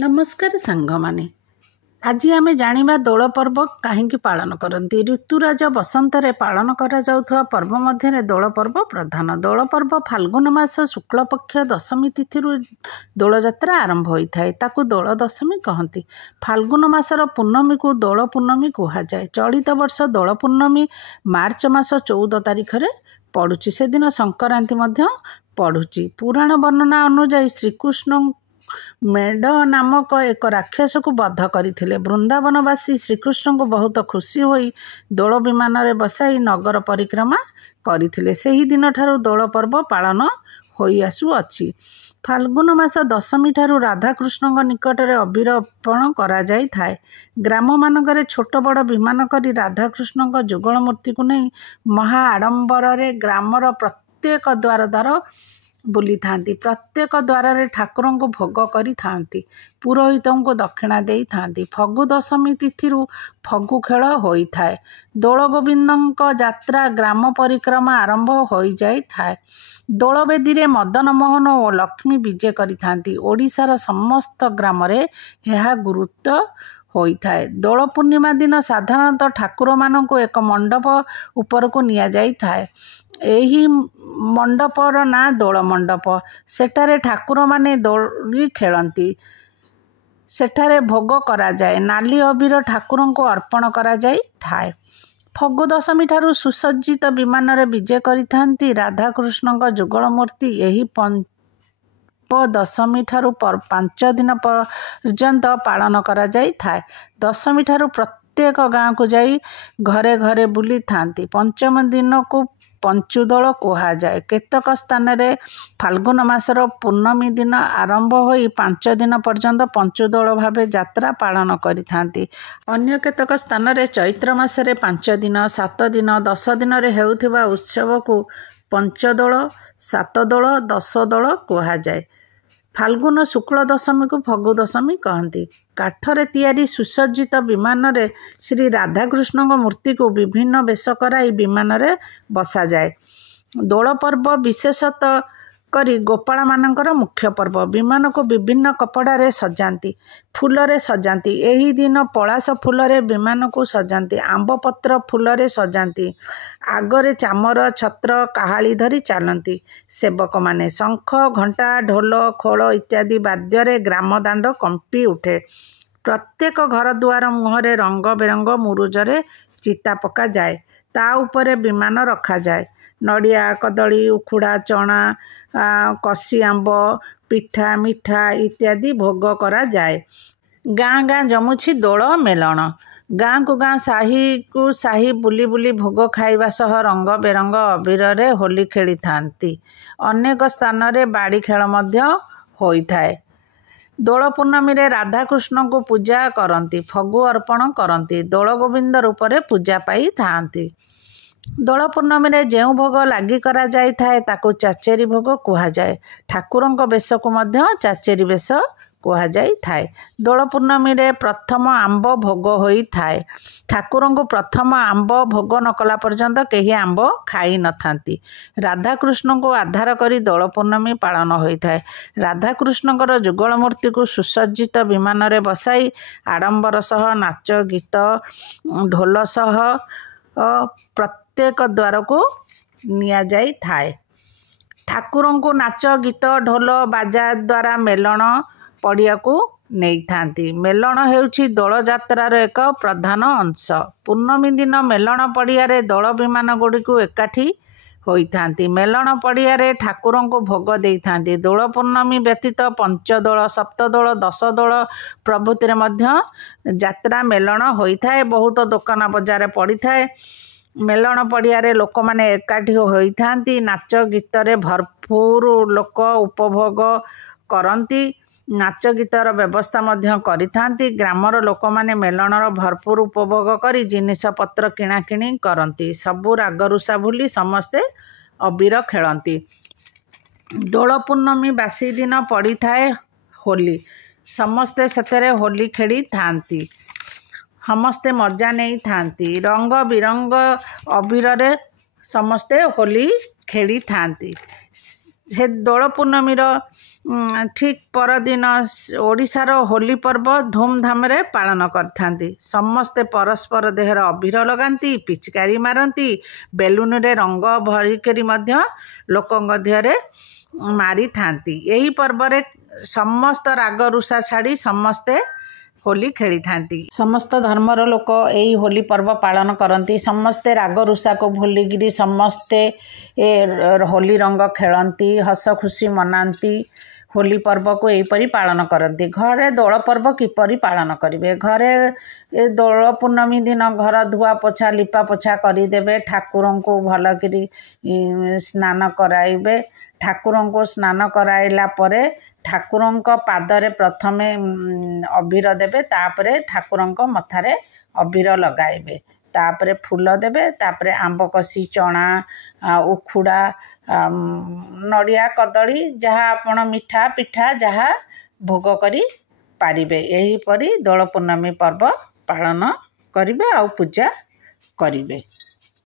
नमस्कार सांग माने आज आम जाना दोल पर्व कहीं पालन करती। ऋतुराज बसंत रे पालन करा जाउथुवा पर्व मध्य दोल पर्व प्रधान। दोल पर्व फाल्गुन मास शुक्ल पक्ष दशमी तिथि दोल जात्रा आरंभ होता है, ताकू दोल दशमी कहती। फाल्गुन मासर पूर्णमी को दोल पूर्णमी कहुए। चलित वर्ष दोल पूर्णमी मार्च मास 14 तारिख रे पड़ुची। से दिन संक्रांति मध्य पड़ुची। पुराण वर्णना अनुଯାयी श्रीकृष्ण मेढ नामक एक राक्षस को बध करथिले। वृंदावनवासी श्रीकृष्ण को बहुत खुशी होई दोल विमान रे बसाई नगर परिक्रमा करथिले। सेही दिन ठारू दोल पर्व पालन होई आसुअछि। फाल्गुन मास दशमी ठारू राधाकृष्ण निकट में अबीर अर्पण करा जाई थाए। ग्राम मानकरे छोट बड़ विमान करी राधाकृष्ण जुगल मूर्ति को नहीं महा आडंबर रे ग्रामर प्रत्येक द्वार द्वार बुली थांती। प्रत्येक द्वार रे ठाकुर को भोग करी थांती। पुरोहितों को दक्षिणा दे थांती। फगु दशमी तिथि फगु खेल होई थाए। दोल गोविंद यात्रा ग्राम परिक्रमा आरंभ हो जाई थाए। दोल बेदी रे मदन मोहन और लक्ष्मी विजे करी थांती। ओडिशार समस्त ग्राम रे यह गुरुत्व होई थाए। दोल पूर्णिमा दिन साधारणतः ठाकुर मान को एक मंडप ऊपर को निया जाई थाए। एही मंडपर ना दोल मंडप। सेठारे ठाकुर माने दोली खेलती। सेठारे भोग करा जाए। नाली अबीर ठाकुर को अर्पण करा जाई थाए। फगु दशमी ठारू सुसज्जित विमान रे विजे करी थांती राधाकृष्ण जुगल मूर्ति। यही दशमी ठारू 5 दिन पर्यंत पालन करा जाई थाए। दशमी ठारू प्रत्येक गाँव को जाई घरे घरे बुली थांती। पंचम दिन को पंचुदोल कहा जाए। केतक स्थान रे फाल्गुन मासर पूर्णमी दिन आरंभ होई 5 दिन पर्यंत पंचुदोल भावे यात्रा पालन करी थांती। अन्य केतक स्थान रे चैत्र मासरे 5 दिन 7 दिन 10 दिन रे हेउथिबा उत्सव को पंचदोल 7 दोल 10 दोल कहा जाए। फाल्गुन शुक्ल दशमी को फगु दशमी कहती। काठरे तैयारी सुसज्जित विमान रे श्री राधाकृष्ण मूर्ति को विभिन्न वेश कराई विमान रे बसा जाए। दोल पर्व विशेषतः करी गोपाल मानकर मुख्य पर्व। विमान को विभिन्न कपड़ा रे सजाती, फूल रे सजाती। एही दिन पलाश फूल रे विमान को सजाती, आंब पत्र फूल रे सजाती। आगरे चामर छत्र काहाली धरी चलती। सेवक माने शंख घंटा ढोल खोल इत्यादि वाद्य रे ग्राम दांड कंपी उठे। प्रत्येक घर दुआर मुहरे रंग बेरंग मुरुज रे चिता पका जाए। ता उपरे विमान रखा जाए। नड़िया कदली उखुड़ा चना कसी आंब पिठा मिठा इत्यादि भोग करा जाए। गाँ गाँ जमुछि दोल मेलन। गाँ को गाँ साही को साही बुली बुली भोग खाइबा सह रंग बेरंग अबीर रे होली खेली थांती। अनेक स्थान रे बाड़ी खेल मध्य होई थाए। दोल पूर्णमी रे राधाकृष्ण को पूजा करती, फगु अर्पण करती। दोल गोविंद रूप रे पूजा पाई थांती। दोल पूर्णमी रे जेउ भोग लागी करा जाई थाए ताकू चाचेरी भोग कहा जाए। ठाकुरंक बेश को मध्य चाचेरी बेश कहा जाई थाए। दोल पूर्णमी रे प्रथम आंब भोग होई थाए। ठाकुरंक प्रथम आंब भोग न कला पर्यंत केही आंब खाई न थांती। राधाकृष्ण को आधार करी दोल पूर्णमी पालन होई थाए। राधाकृष्णकर जुगल मूर्ति को सुसज्जित विमान रे बसाई आडंबर सह नाच गीत ढोल सह प्रत्येक द्वार को निया जाई थाए। ठाकुरों को नाच गीत ढोल बाजा द्वारा मेलन पड़िया को नहीं थांती। मेलन हेउछि दोल यात्रार एक प्रधान अंश। पूर्णमी दिन मेलन पड़िया रे दोल विमान गुड़ी को एकाठी होई थांती। मेलन पड़िया रे ठाकुरों को भोग दे थांती। दोल पूर्णमी व्यतीत पंचदोल 7 दोल 10 दोल प्रभृति रे मध्य यात्रा मेलन होई थाए। बहुत दुकान बजार पड़ी थाए। मेलन पड़िया रे लोक माने एकाठी होई थांती। नाच गीत रे भरपूर लोक उपभोग करती। नाच गीतर व्यवस्था मध्य करि थांती। ग्रामर लोक माने मेलनर भरपूर उपभोग करी जिनिष पत्र किणाकिणी करती। सबु रागरुषा भूली समस्ते अबीर खेलती। दोल पूर्णमी बासी दिन पड़ी थाए होली। समस्ते सेतेरे होली खेली थांती। समस्ते मजा नहीं थांती। रंग बिरंग अबीर रे समस्ते होली खेली थांती। से दोल पूर्णमीर ठीक परदिन ओडिशार होली पर्व धूमधाम रे पालन करथांती। समस्ते परस्पर देहर अबीर लगाती, पिचकारी मारती, बेलून रे रंग भरिकरी मध्य लोकंग देहरे मारी थांती। यही पर्व रे समस्त राग रुषा छाड़ी समस्ते होली खेली थांती। समस्त धर्मर लोक यही होली पर्व पालन करती। समस्ते राग रुषा को भूलिकी समस्ते होली रंग खेलती, हस खुशी मनाती। होली पर्व को यहीपरी पालन करती। घरे दोल पर्व किपरि पालन करेंगे? घरे दोल पूर्णमी दिन घर धुआ पोछा लिपा पोछा करदेवे। ठाकुर को भलकरी स्नान कराइबे। ठाकुर को स्नान कराइला परे ठाकुर पादरे प्रथमे अबीर देवे, तापरे ठाकुर मथारे अबीर लगाइबे, तापरे फूल देवे, तापरे आंब कसी, चना, उखुड़ा, नड़िया, कदली जहाँ आपण मिठा पिठा जहाँ भोग करी पारिबे। यही परी दोल पूर्णमी पर्व पालन करिबे आ पूजा करिबे।